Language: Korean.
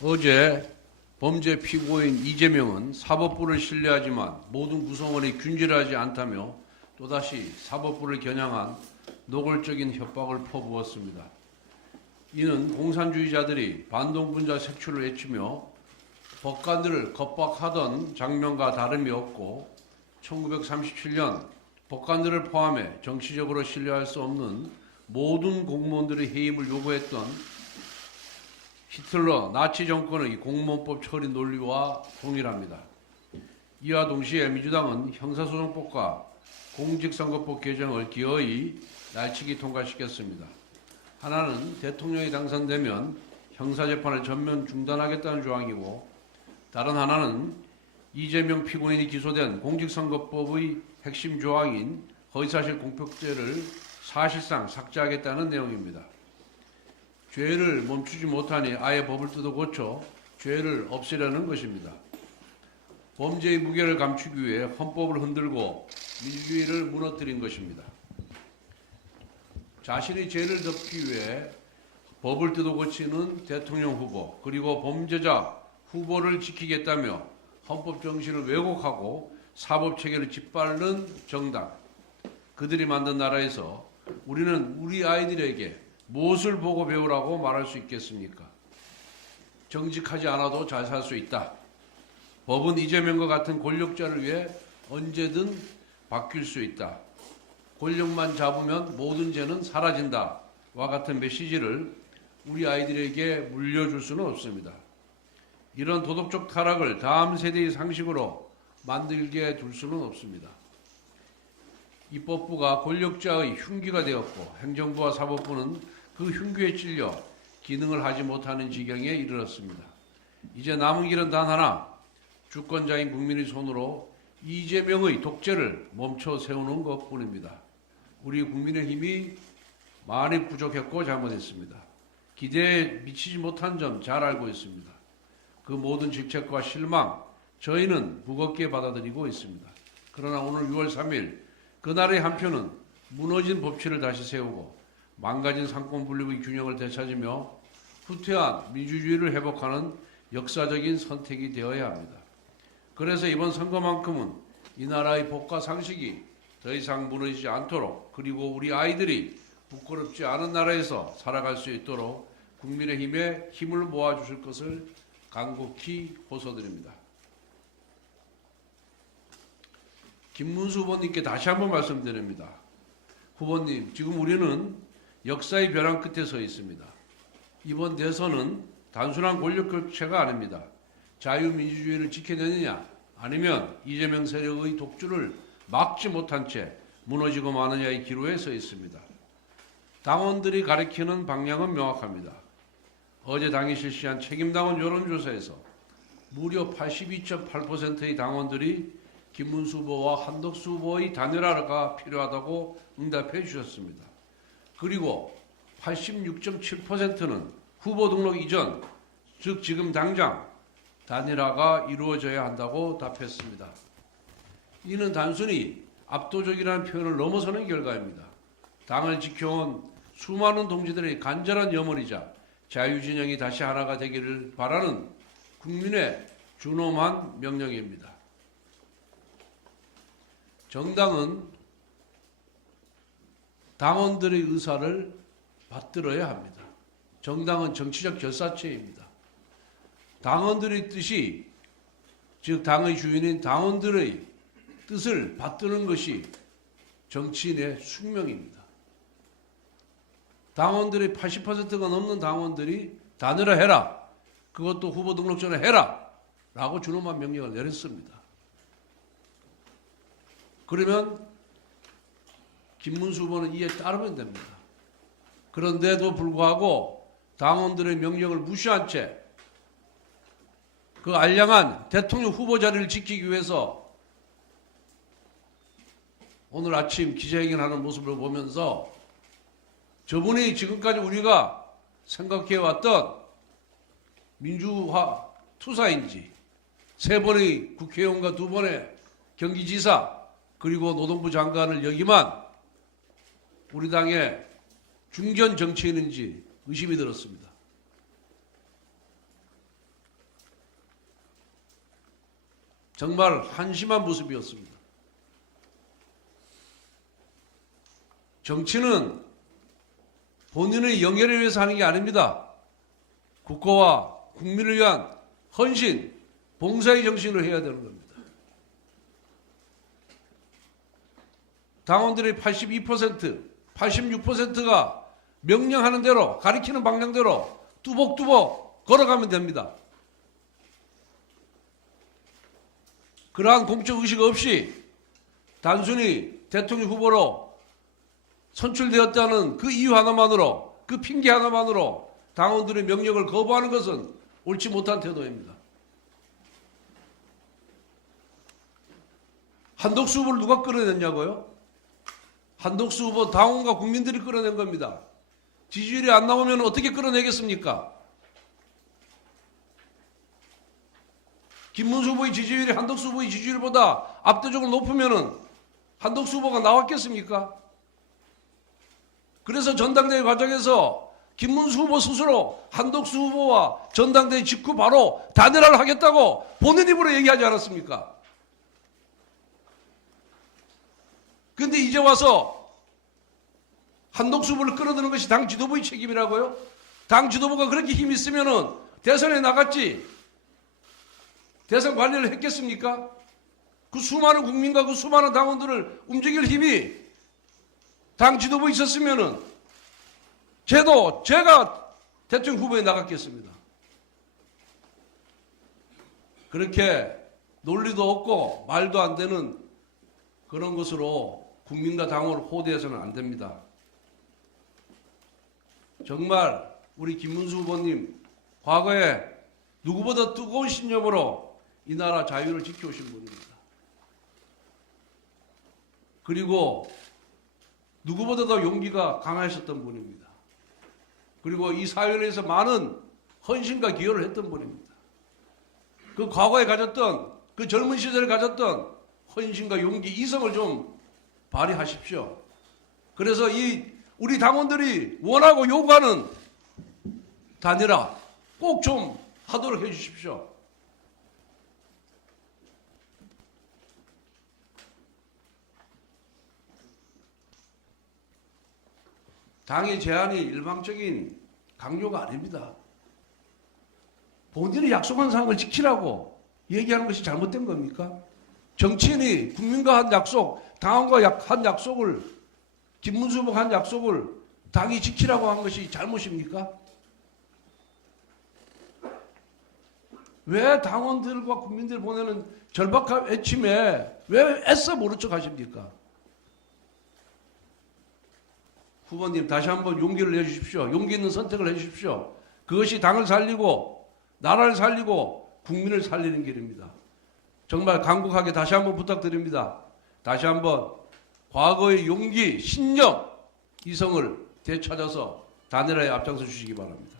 어제 범죄 피고인 이재명은 사법부를 신뢰하지만 모든 구성원이 균질하지 않다며 또다시 사법부를 겨냥한 노골적인 협박을 퍼부었습니다. 이는 공산주의자들이 반동분자 색출을 외치며 법관들을 겁박하던 장면과 다름이 없고 1937년 법관들을 포함해 정치적으로 신뢰할 수 없는 모든 공무원들의 해임을 요구했던 히틀러 나치 정권의 공무원법 처리 논리와 동일합니다. 이와 동시에 민주당은 형사소송법과 공직선거법 개정을 기어이 날치기 통과시켰습니다. 하나는 대통령이 당선되면 형사재판을 전면 중단하겠다는 조항이고, 다른 하나는 이재명 피고인이 기소된 공직선거법의 핵심 조항인 허위사실 공표죄를 사실상 삭제하겠다는 내용입니다. 죄를 멈추지 못하니 아예 법을 뜯어 고쳐 죄를 없애려는 것입니다. 범죄의 무게를 감추기 위해 헌법을 흔들고 민주주의를 무너뜨린 것입니다. 자신의 죄를 덮기 위해 법을 뜯어 고치는 대통령 후보, 그리고 범죄자 후보를 지키겠다며 헌법 정신을 왜곡하고 사법체계를 짓밟는 정당, 그들이 만든 나라에서 우리는 우리 아이들에게 무엇을 보고 배우라고 말할 수 있겠습니까? 정직하지 않아도 잘 살 수 있다. 법은 이재명과 같은 권력자를 위해 언제든 바뀔 수 있다. 권력만 잡으면 모든 죄는 사라진다. 와 같은 메시지를 우리 아이들에게 물려줄 수는 없습니다. 이런 도덕적 타락을 다음 세대의 상식으로 만들게 둘 수는 없습니다. 입법부가 권력자의 흉기가 되었고 행정부와 사법부는 그 흉기에 찔려 기능을 하지 못하는 지경에 이르렀습니다. 이제 남은 길은 단 하나, 주권자인 국민의 손으로 이재명의 독재를 멈춰 세우는 것뿐입니다. 우리 국민의힘이 많이 부족했고 잘못했습니다. 기대에 미치지 못한 점 잘 알고 있습니다. 그 모든 질책과 실망, 저희는 무겁게 받아들이고 있습니다. 그러나 오늘 6월 3일 그날의 한 표는 무너진 법치를 다시 세우고 망가진 상권 분립의 균형을 되찾으며 후퇴한 민주주의를 회복하는 역사적인 선택이 되어야 합니다. 그래서 이번 선거만큼은 이 나라의 법과 상식이 더 이상 무너지지 않도록, 그리고 우리 아이들이 부끄럽지 않은 나라에서 살아갈 수 있도록 국민의힘에 힘을 모아주실 것을 간곡히 호소드립니다. 김문수 후보님께 다시 한번 말씀드립니다. 후보님, 지금 우리는 역사의 벼랑 끝에 서 있습니다. 이번 대선은 단순한 권력 교체가 아닙니다. 자유민주주의를 지켜내느냐, 아니면 이재명 세력의 독주를 막지 못한 채 무너지고 마느냐의 기로에 서 있습니다. 당원들이 가리키는 방향은 명확합니다. 어제 당이 실시한 책임당원 여론조사에서 무려 82.8%의 당원들이 김문수 후보와 한덕수 후보의 단일화가 필요하다고 응답해 주셨습니다. 그리고 86.7%는 후보 등록 이전, 즉 지금 당장 단일화가 이루어져야 한다고 답했습니다. 이는 단순히 압도적이라는 표현을 넘어서는 결과입니다. 당을 지켜온 수많은 동지들의 간절한 염원이자 자유진영이 다시 하나가 되기를 바라는 국민의 준엄한 명령입니다. 정당은 당원들의 의사를 받들어야 합니다. 정당은 정치적 결사체입니다. 당원들의 뜻이, 즉 당의 주인인 당원들의 뜻을 받드는 것이 정치인의 숙명입니다. 당원들의 80%가 넘는 당원들이 단일화해라, 그것도 후보 등록 전에 해라 라고 준엄한 명령을 내렸습니다. 그러면 김문수 후보는 이에 따르면 됩니다. 그런데도 불구하고 당원들의 명령을 무시한 채 그 알량한 대통령 후보 자리를 지키기 위해서 오늘 아침 기자회견하는 모습을 보면서 저분이 지금까지 우리가 생각해왔던 민주화 투사인지, 3번의 국회의원과 2번의 경기지사, 그리고 노동부 장관을 역임한 우리 당의 중견 정치인인지 의심이 들었습니다. 정말 한심한 모습이었습니다. 정치는 본인의 영예를 위해서 하는 게 아닙니다. 국가와 국민을 위한 헌신, 봉사의 정신으로 해야 되는 겁니다. 당원들의 82%, 86%가 명령하는 대로, 가리키는 방향대로 뚜벅뚜벅 걸어가면 됩니다. 그러한 공적 의식 없이 단순히 대통령 후보로 선출되었다는 그 이유 하나만으로, 그 핑계 하나만으로 당원들의 명령을 거부하는 것은 옳지 못한 태도입니다. 한덕수 후보를 누가 끌어냈냐고요? 한덕수 후보 당원과 국민들이 끌어낸 겁니다. 지지율이 안 나오면 어떻게 끌어내겠습니까? 김문수 후보의 지지율이 한덕수 후보의 지지율보다 압도적으로 높으면 한덕수 후보가 나왔겠습니까? 그래서 전당대회 과정에서 김문수 후보 스스로 한덕수 후보와 전당대회 직후 바로 단일화를 하겠다고 본인 입으로 얘기하지 않았습니까? 그런데 이제 와서 한덕수 후보를 끌어드는 것이 당 지도부의 책임이라고요? 당 지도부가 그렇게 힘이 있으면은 대선에 나갔지 대선 관리를 했겠습니까? 그 수많은 국민과 그 수많은 당원들을 움직일 힘이 당 지도부에 있었으면은 제가 대통령 후보에 나갔겠습니다. 그렇게 논리도 없고 말도 안 되는 그런 것으로 국민과 당원을 호도해서는 안 됩니다. 정말 우리 김문수 후보님 과거에 누구보다 뜨거운 신념으로 이 나라 자유를 지켜오신 분입니다. 그리고 누구보다 더 용기가 강하셨던 분입니다. 그리고 이 사회를 위해서 많은 헌신과 기여를 했던 분입니다. 그 과거에 가졌던 그 젊은 시절에 가졌던 헌신과 용기, 이성을 좀 발휘하십시오. 그래서 우리 당원들이 원하고 요구하는 단일화 꼭 좀 하도록 해 주십시오. 당의 제안이 일방적인 강요가 아닙니다. 본인이 약속한 사항을 지키라고 얘기하는 것이 잘못된 겁니까? 정치인이 국민과 한 약속, 당원과 한 약속을, 김문수 후보가 한 약속을 당이 지키라고 한 것이 잘못입니까? 왜 당원들과 국민들 보내는 절박한 외침에 왜 애써 모른 척 하십니까? 후보님 다시 한번 용기를 내주십시오. 용기 있는 선택을 해주십시오. 그것이 당을 살리고 나라를 살리고 국민을 살리는 길입니다. 정말 간곡하게 다시 한번 부탁드립니다. 다시 한번 과거의 용기, 신념, 이성을 되찾아서 단일화에 앞장서 주시기 바랍니다.